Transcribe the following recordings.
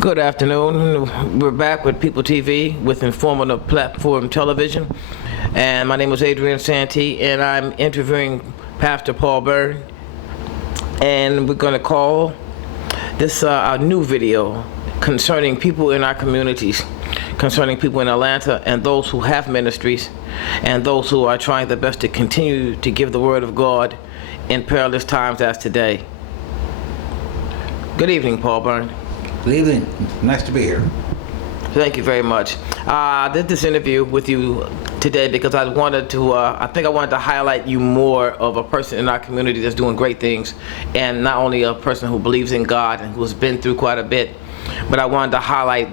Good afternoon. We're back with People TV with Informative Platform Television. And my name is Adrian Santee, and I'm interviewing Pastor Paul Byrne. And we're going to call this a new video concerning people in our communities, concerning people in Atlanta and those who have ministries and those who are trying their best to continue to give the word of God in perilous times as today. Good evening, Paul Byrne. Good evening. Nice to be here. Thank you very much. I did this interview with you today because I wanted to, I wanted to highlight you more of a person in our community that's doing great things, and not only a person who believes in God and who's been through quite a bit, but I wanted to highlight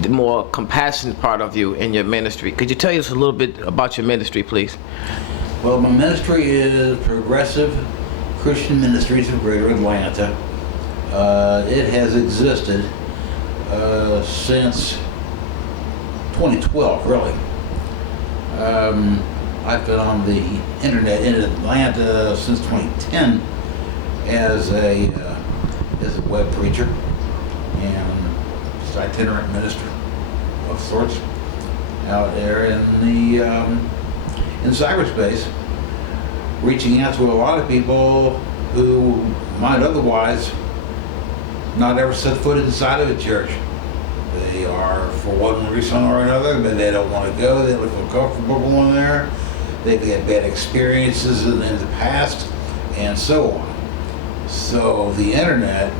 the more compassionate part of you in your ministry. Could you tell us a little bit about your ministry, please? Well, my ministry is Progressive Christian Ministries of Greater Atlanta. It has existed since 2012, really. I've been on the internet in Atlanta since 2010 as a web preacher and just itinerant minister of sorts out there in cyberspace, reaching out to a lot of people who might otherwise not ever set foot inside of a church. They are, for one reason or another, but they don't want to go, they don't feel comfortable going there, they've had bad experiences in the past, and so on. So the internet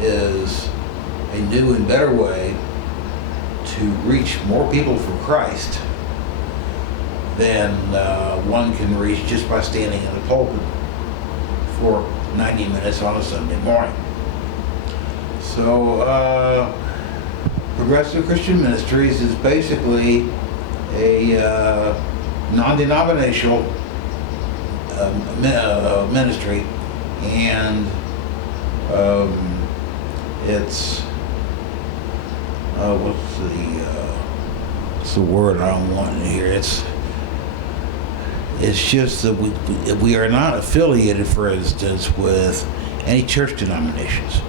is a new and better way to reach more people for Christ than one can reach just by standing in the pulpit for 90 minutes on a Sunday morning. So, Progressive Christian Ministries is basically a non-denominational ministry, and it's what's the word I want here? It's just that we are not affiliated, for instance, with any church denominations.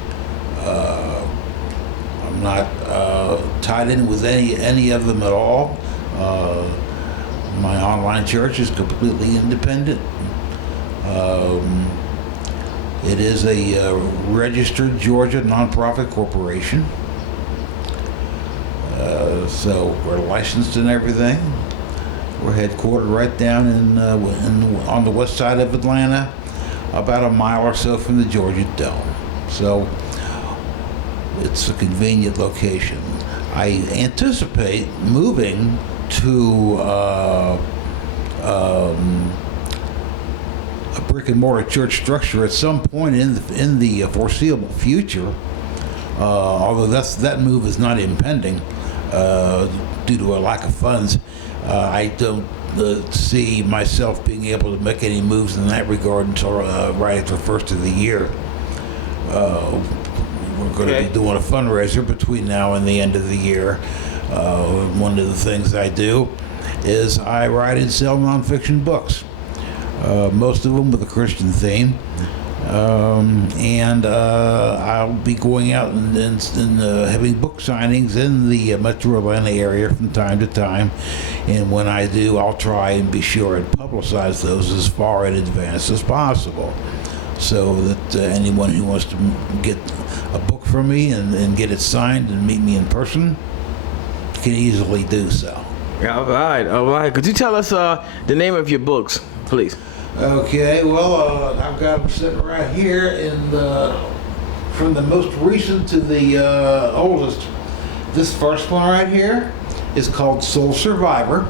I'm not tied in with any of them at all. My online church is completely independent. It is a registered Georgia nonprofit corporation. So we're licensed and everything. We're headquartered right down on the west side of Atlanta, about a mile or so from the Georgia Dome. So it's a convenient location. I anticipate moving to a brick and mortar church structure at some point in the foreseeable future. Although that move is not impending due to a lack of funds. I don't see myself being able to make any moves in that regard until right after the first of the year. We're going to be doing a fundraiser between now and the end of the year. One of the things I do is I write and sell nonfiction books, most of them with a Christian theme. And I'll be going out and having book signings in the Metro Atlanta area from time to time. And when I do, I'll try and be sure and publicize those as far in advance as possible, so that anyone who wants to get a book from me and get it signed and meet me in person can easily do so. All right. Could you tell us the name of your books, please? Okay, well, I've got them sitting right here from the most recent to the oldest. This first one right here is called Soul Survivor.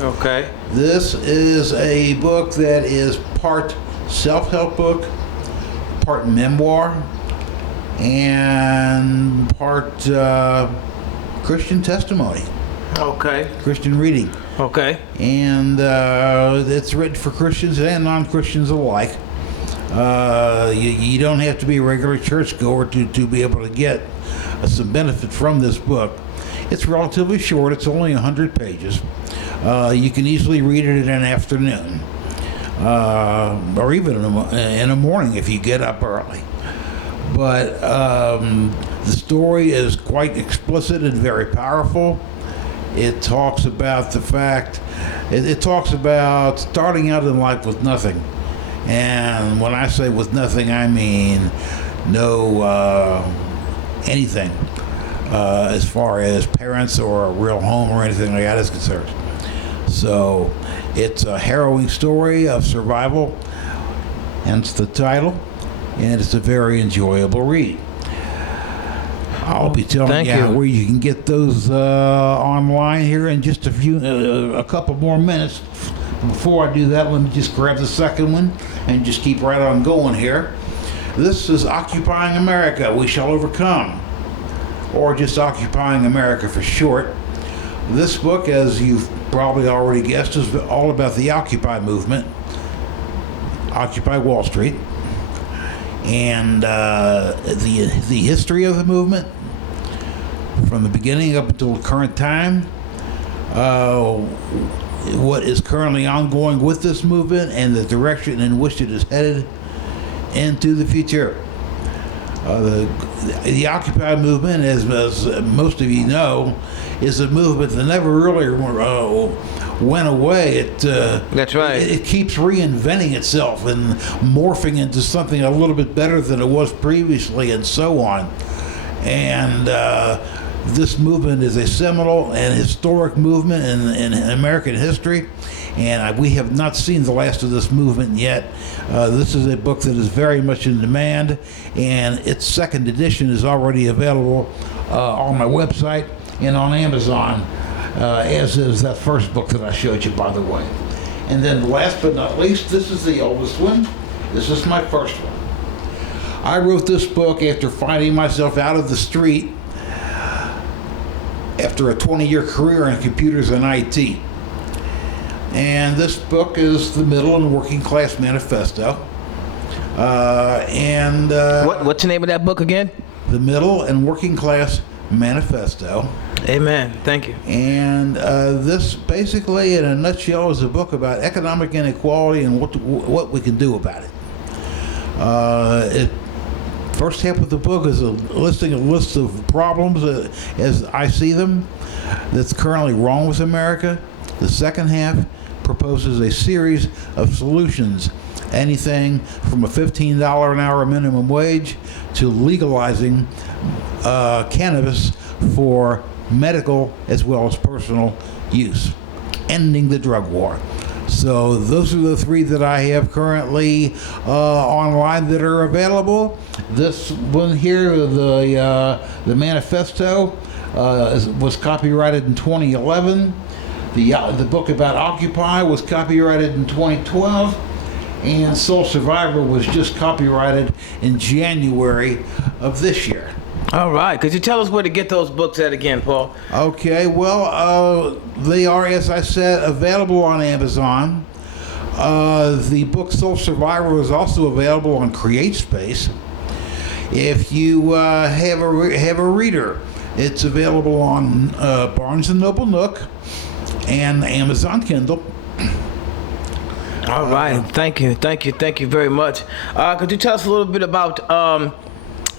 Okay. This is a book that is part self-help book, part memoir, and part Christian testimony. Okay. Christian reading. Okay. And it's written for Christians and non-Christians alike. You don't have to be a regular churchgoer to be able to get some benefit from this book. It's relatively short. It's only 100 pages. You can easily read it in an afternoon, or even in a morning if you get up early. but the story is quite explicit and very powerful. It talks about the fact, it talks about starting out in life with nothing. And when I say with nothing, I mean no anything as far as parents or a real home or anything like that is concerned. So it's a harrowing story of survival, hence the title, and it's a very enjoyable read. I'll be telling you where you can get those online here in just a couple more minutes. Before I do that, let me just grab the second one and just keep right on going here. This is Occupying America, We Shall Overcome, or just Occupying America for short. This book, as you've probably already guessed, is all about the Occupy movement, Occupy Wall Street, and the history of the movement from the beginning up until the current time, what is currently ongoing with this movement, and the direction in which it is headed into the future. The Occupy movement, as most of you know, is a movement that never really went away. That's right. It keeps reinventing itself and morphing into something a little bit better than it was previously, and so on. And this movement is a seminal and historic movement in American history, and we have not seen the last of this movement yet. This is a book that is very much in demand, and its second edition is already available on my website and on Amazon, as is that first book that I showed you, by the way. And then last but not least, this is the oldest one. This is my first one. I wrote this book after finding myself out of the street after a 20-year career in computers and IT. And this book is the Middle and Working Class Manifesto. What's the name of that book again? The Middle and Working Class Manifesto. Amen. Thank you. And this, basically, in a nutshell, is a book about economic inequality and what we can do about it. First half of the book is a list of problems as I see them that's currently wrong with America. The second half proposes a series of solutions, anything from a $15 an hour minimum wage to legalizing cannabis for medical as well as personal use, ending the drug war. So those are the three that I have currently online that are available. This one here, the manifesto, was copyrighted in 2011. The book about Occupy was copyrighted in 2012, and Soul Survivor was just copyrighted in January of this year. All right. Could you tell us where to get those books at again, Paul? Okay. Well, they are, as I said, available on Amazon. The book Soul Survivor is also available on CreateSpace. If you have a reader, it's available on Barnes & Noble Nook and Amazon Kindle. All right. Thank you very much. Could you tell us a little bit about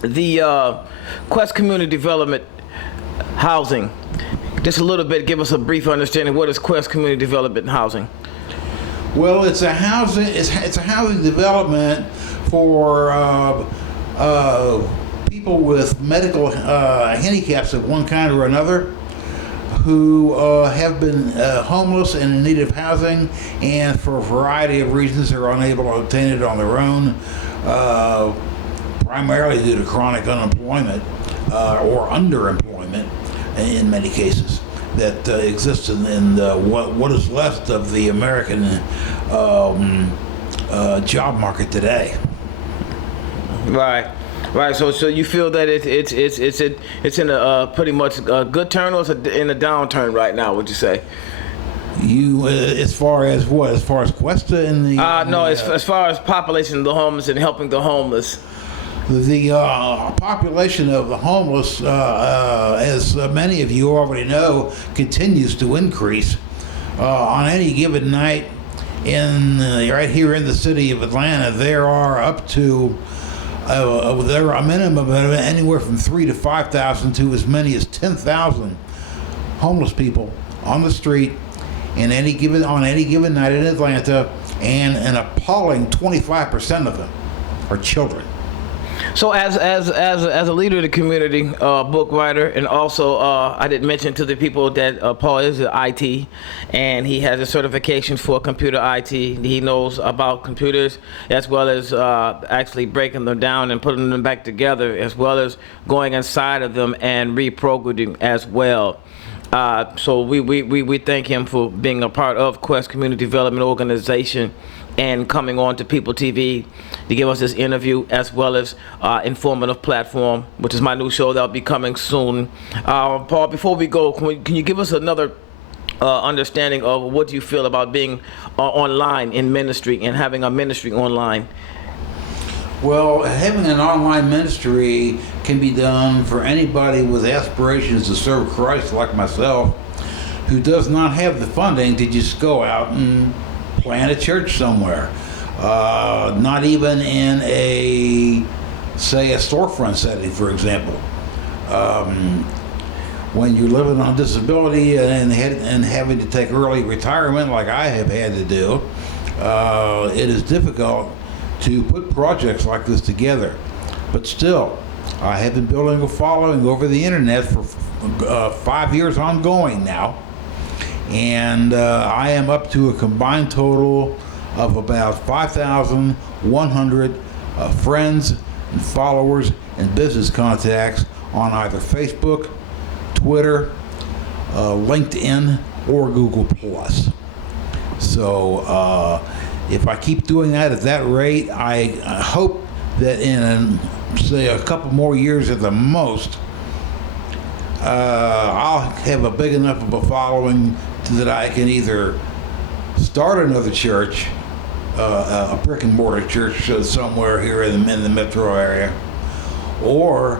the Quest Community Development Housing? Just a little bit, give us a brief understanding. What is Quest Community Development Housing? Well, it's a housing development for people with medical handicaps of one kind or another, who have been homeless and in need of housing, and for a variety of reasons are unable to obtain it on their own, primarily due to chronic unemployment or underemployment in many cases that exists in what is left of the American job market today. Right. So you feel that it's in a pretty much a good turn, or it's in a downturn right now? Would you say? As far as what? As far as Questa in the? No, as far as population of the homeless and helping the homeless. The population of the homeless, as many of you already know, continues to increase. On any given night, right here in the city of Atlanta, there are up to there are a minimum of anywhere from 3,000 to 5,000 to as many as 10,000 homeless people on the street on any given night in Atlanta, and an appalling 25% of them are children. So as a leader of the community, book writer, and also I did mention to the people that Paul is IT, and he has a certification for computer IT. He knows about computers as well as actually breaking them down and putting them back together, as well as going inside of them and reprogramming as well. So we thank him for being a part of Quest Community Development Organization and coming on to People TV to give us this interview, as well as InFormative PlatForm, which is my new show that'll be coming soon. Paul, before we go, can you give us another understanding of what you feel about being online in ministry and having a ministry online? Well, having an online ministry can be done for anybody with aspirations to serve Christ like myself, who does not have the funding to just go out and plant a church somewhere. Not even in a storefront setting, for example. When you're living on disability and having to take early retirement like I have had to do, it is difficult to put projects like this together. But still, I have been building a following over the internet for 5 years ongoing now. And I am up to a combined total of about 5,100 friends and followers and business contacts on either Facebook, Twitter, LinkedIn, or Google+. So if I keep doing that at that rate, I hope that in, say, a couple more years at the most, I'll have a big enough of a following that I can either start another church, a brick and mortar church somewhere here in the metro area, or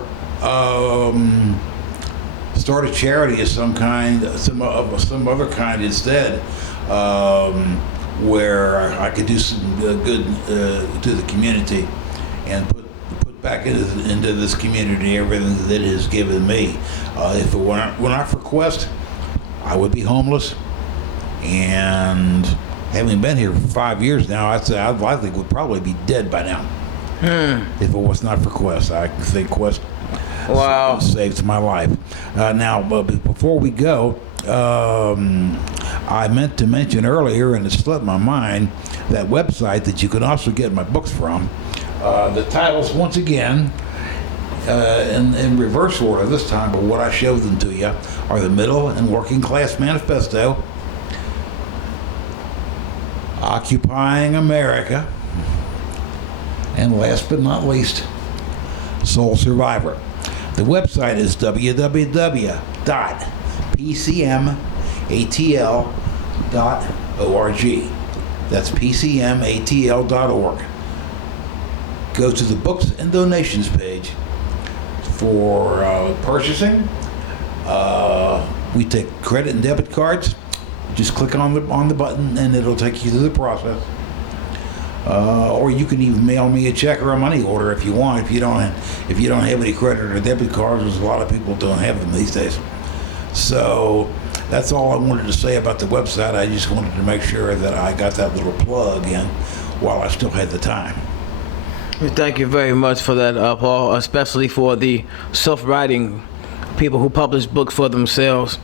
start a charity of some kind, some other kind instead, where I could do some good to the community and put back into this community everything that it has given me. If it were not for Quest, I would be homeless, and having been here for 5 years now, I'd say I likely would probably be dead by now. If it was not for Quest. I think Quest saved my life. Now, but before we go, I meant to mention earlier, and it slipped my mind, that website that you can also get my books from. The titles, once again, in reverse order this time, but what I showed them to you are the Middle and Working Class Manifesto, Occupying America, and last but not least, Soul Survivor. The website is www.pcmatl.org. That's pcmatl.org. Go to the Books and Donations page for purchasing. We take credit and debit cards. Just click on the button and it'll take you through the process. Or you can even mail me a check or a money order if you want. If you don't have any credit or debit cards, there's a lot of people don't have them these days. So that's all I wanted to say about the website. I just wanted to make sure that I got that little plug in while I still had the time. Thank you very much for that, Paul, especially for the self-writing people who publish books for themselves.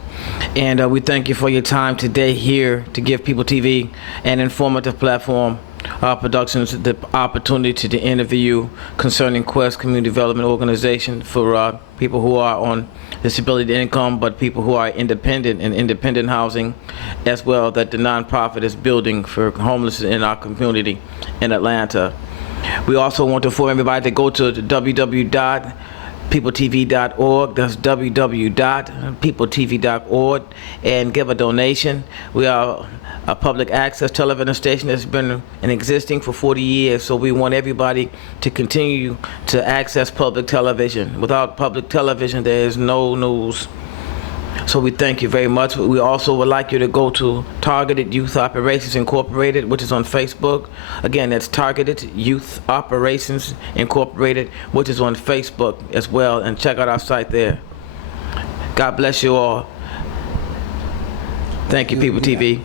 And we thank you for your time today here to give People TV and InFormative PlatForm Productions the opportunity to interview you concerning Quest Community Development Organization for people who are on disability income, but people who are independent and independent housing as well, that the nonprofit is building for homeless in our community in Atlanta. We also want to inform everybody to go to www.peopletv.org. That's www.peopletv.org and give a donation. We are a public access television station that's been in existing for 40 years, so we want everybody to continue to access public television. Without public television, there is no news. So we thank you very much. We also would like you to go to Targeted Youth Operations Incorporated, which is on Facebook. Again, that's Targeted Youth Operations Incorporated, which is on Facebook as well, and check out our site there. God bless you all. Thank you, People TV.